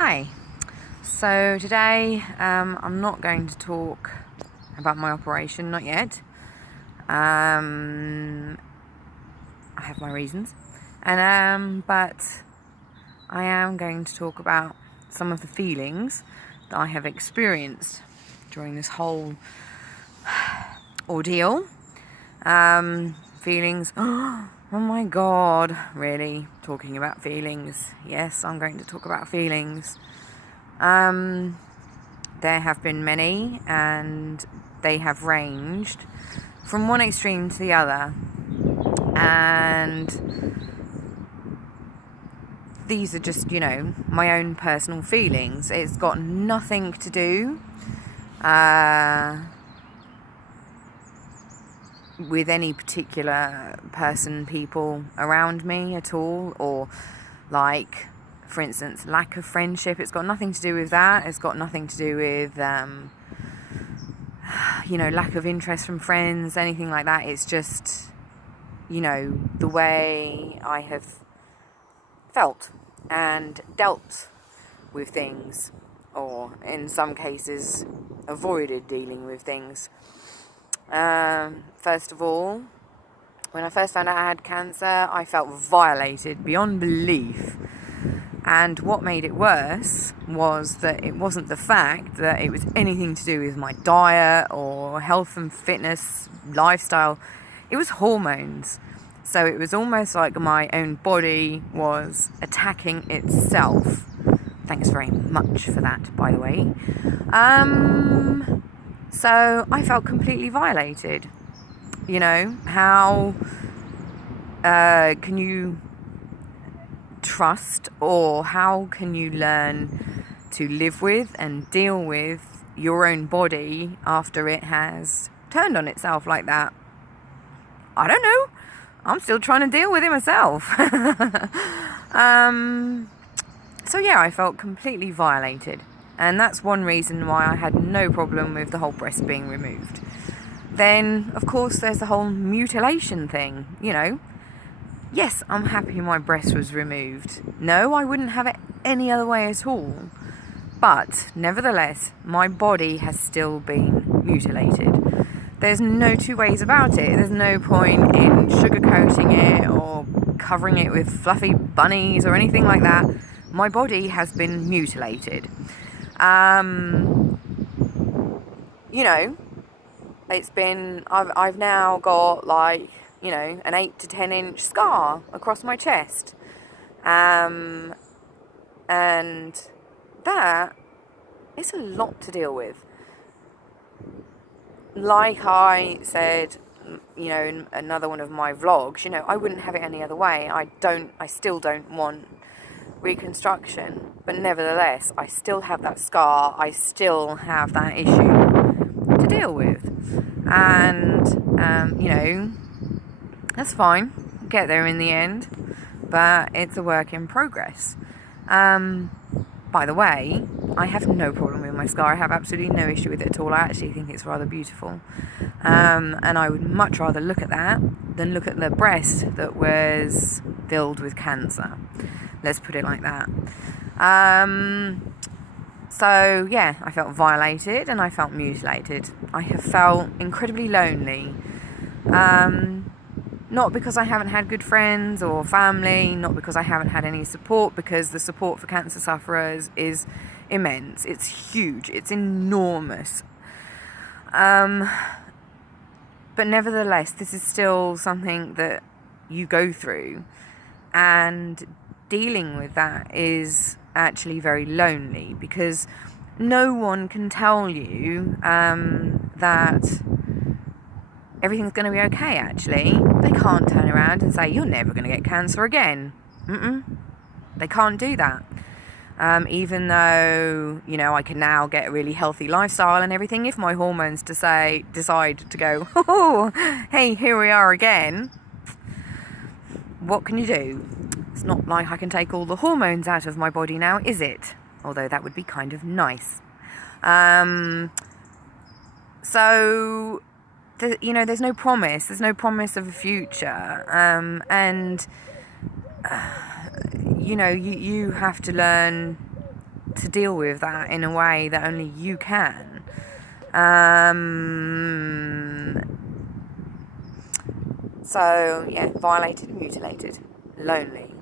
Hi. So today I'm not going to talk about my operation, not yet. I have my reasons, but I am going to talk about some of the feelings that I have experienced during this whole ordeal. Feelings. Oh my God! Really talking about feelings? Yes, I'm going to talk about feelings. There have been many, and they have ranged from one extreme to the other. And these are just, my own personal feelings. It's got nothing to do with any particular person, people around me at all, or like, for instance, lack of friendship. It's got nothing to do with that. It's got nothing to do with lack of interest from friends, anything like that. It's just, the way I have felt and dealt with things, or in some cases, avoided dealing with things. First of all, when I first found out I had cancer, I felt violated beyond belief. And what made it worse was that it wasn't the fact that it was anything to do with my diet or health and fitness, lifestyle. It was hormones. So it was almost like my own body was attacking itself. Thanks very much for that, by the way. So I felt completely violated. How can you trust, or how can you learn to live with and deal with your own body after it has turned on itself like that? I don't know. I'm still trying to deal with it myself. So yeah, I felt completely violated. And that's one reason why I had no problem with the whole breast being removed. Then, of course, there's the whole mutilation thing, Yes, I'm happy my breast was removed. No, I wouldn't have it any other way at all. But, nevertheless, my body has still been mutilated. There's no two ways about it. There's no point in sugarcoating it or covering it with fluffy bunnies or anything like that. My body has been mutilated. I've now got an 8 to 10 inch scar across my chest. And that is a lot to deal with. Like I said, in another one of my vlogs, I wouldn't have it any other way. I still don't want reconstruction, but nevertheless, I still have that scar. I still have that issue to deal with. And, that's fine. Get there in the end, but it's a work in progress. By the way, I have no problem with my scar. I have absolutely no issue with it at all. I actually think it's rather beautiful. And I would much rather look at that than look at the breast that was filled with cancer. Let's put it like that. So, yeah, I felt violated and I felt mutilated. I have felt incredibly lonely. Not because I haven't had good friends or family, not because I haven't had any support, because the support for cancer sufferers is immense. It's huge. It's enormous. But nevertheless, this is still something that you go through, and dealing with that is actually very lonely, because no one can tell you that everything's going to be okay. Actually, they can't turn around and say you're never going to get cancer again. They can't do that. Even though I can now get a really healthy lifestyle and everything, if my hormones decide to go, oh, hey, here we are again, what can you do? It's not like I can take all the hormones out of my body now, is it? Although that would be kind of nice. So there's no promise. There's no promise of a future. You have to learn to deal with that in a way that only you can. So, yeah, violated, mutilated, lonely.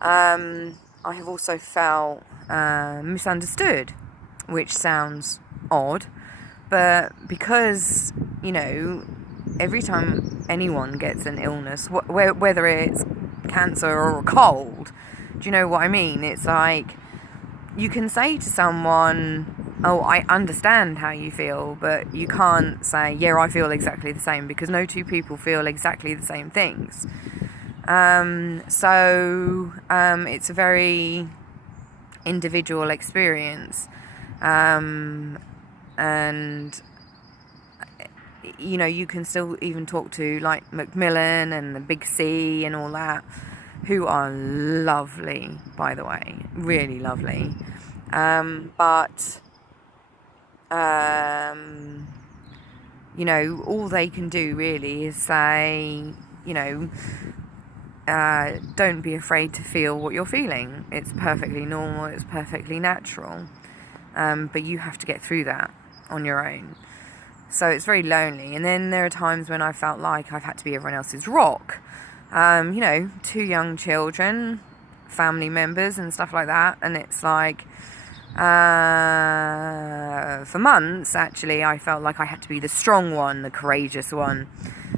I have also felt misunderstood, which sounds odd, but because, every time anyone gets an illness, whether it's cancer or a cold, do you know what I mean? It's like, you can say to someone, oh, I understand how you feel, but you can't say, yeah, I feel exactly the same, because no two people feel exactly the same things. So it's a very individual experience. And, you can still even talk to like Macmillan and the Big C and all that, who are lovely, by the way, really lovely. But all they can do really is say, don't be afraid to feel what you're feeling. It's perfectly normal, it's perfectly natural. But you have to get through that on your own. So it's very lonely. And then there are times when I felt like I've had to be everyone else's rock. 2 young children, family members and stuff like that. And it's like, for months, actually, I felt like I had to be the strong one, the courageous one.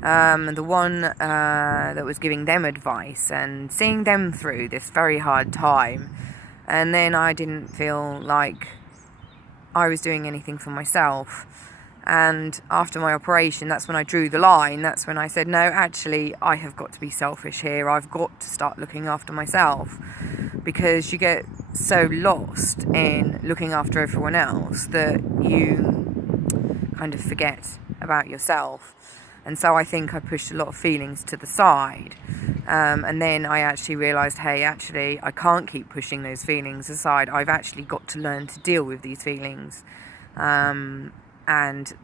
The one that was giving them advice and seeing them through this very hard time. And then I didn't feel like I was doing anything for myself. And after my operation, that's when I drew the line. That's when I said, no, actually, I have got to be selfish here. I've got to start looking after myself, because you get so lost in looking after everyone else that you kind of forget about yourself. And so I think I pushed a lot of feelings to the side. And then I actually realised, hey, actually, I can't keep pushing those feelings aside. I've actually got to learn to deal with these feelings. And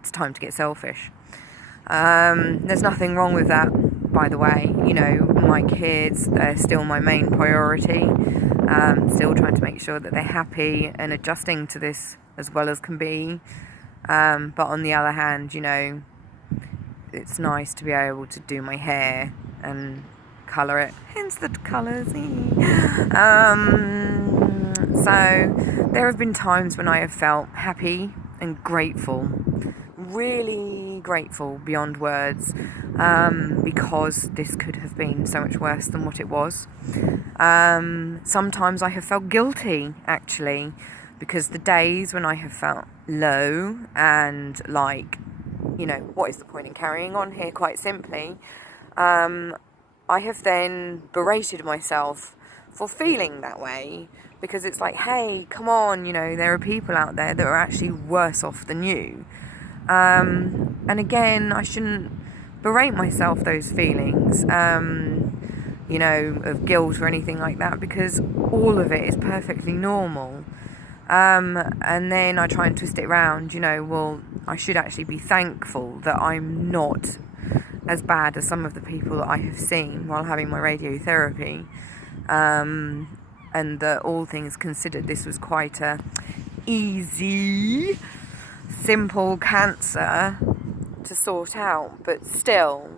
it's time to get selfish. There's nothing wrong with that, by the way. My kids, they're still my main priority. Still trying to make sure that they're happy and adjusting to this as well as can be. But on the other hand, it's nice to be able to do my hair and colour it, hence the colours. So there have been times when I have felt happy and grateful, really grateful beyond words, because this could have been so much worse than what it was. Sometimes I have felt guilty, actually, because the days when I have felt low and like, what is the point in carrying on here, quite simply, I have then berated myself for feeling that way, because it's like, hey, come on, there are people out there that are actually worse off than you. And again, I shouldn't berate myself those feelings, of guilt or anything like that, because all of it is perfectly normal. And then I try and twist it around, well, I should actually be thankful that I'm not as bad as some of the people that I have seen while having my radiotherapy. And that all things considered, this was quite a easy, simple cancer to sort out. But still,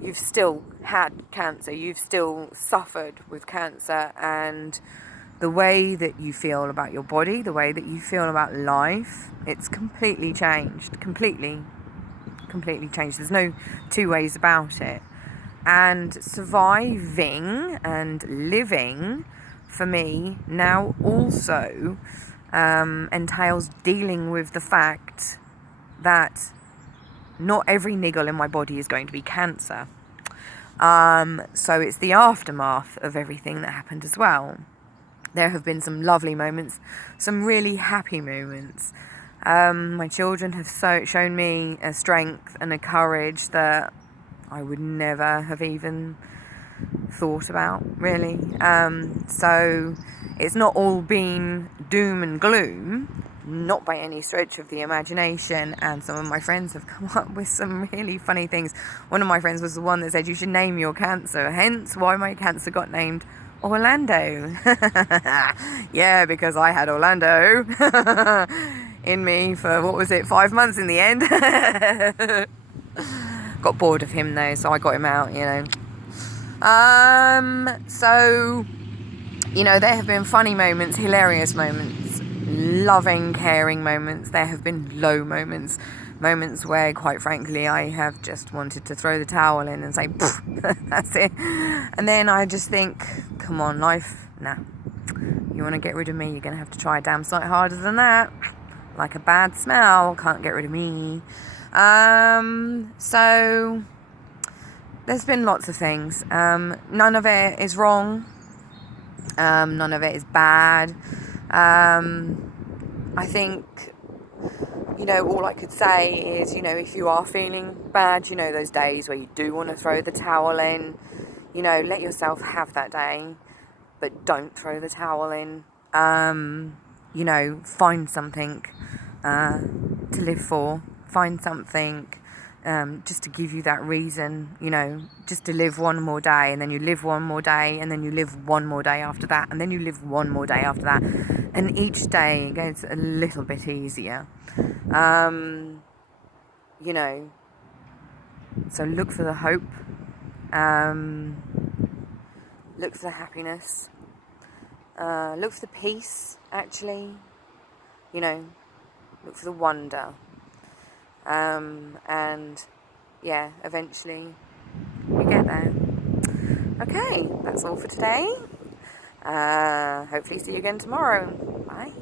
you've still had cancer, you've still suffered with cancer, and the way that you feel about your body, the way that you feel about life, it's completely changed. Completely changed. There's no two ways about it. And surviving and living, for me, now also entails dealing with the fact that not every niggle in my body is going to be cancer. So it's the aftermath of everything that happened as well. There have been some lovely moments, some really happy moments. My children have shown me a strength and a courage that I would never have even thought about, really. So it's not all been doom and gloom, not by any stretch of the imagination. And some of my friends have come up with some really funny things. One of my friends was the one that said, you should name your cancer, hence why my cancer got named Orlando. Yeah, because I had Orlando in me for, what was it, 5 months in the end. Got bored of him though, so I got him out, So, there have been funny moments, hilarious moments, loving, caring moments. There have been low moments where, quite frankly, I have just wanted to throw the towel in and say, that's it. And then I just think, come on, life, nah. You want to get rid of me, you're going to have to try a damn sight harder than that. Like a bad smell, can't get rid of me. So there's been lots of things. None of it is wrong. None of it is bad. I think, all I could say is, if you are feeling bad, those days where you do want to throw the towel in, let yourself have that day, but don't throw the towel in. Find something to live for. Find something just to give you that reason, just to live one more day, and then you live one more day, and then you live one more day after that, and then you live one more day after that, and each day gets a little bit easier. So look for the hope, look for the happiness, look for the peace, actually, look for the wonder. And yeah, eventually you get there. Okay, that's all for today. Hopefully see you again tomorrow. Bye.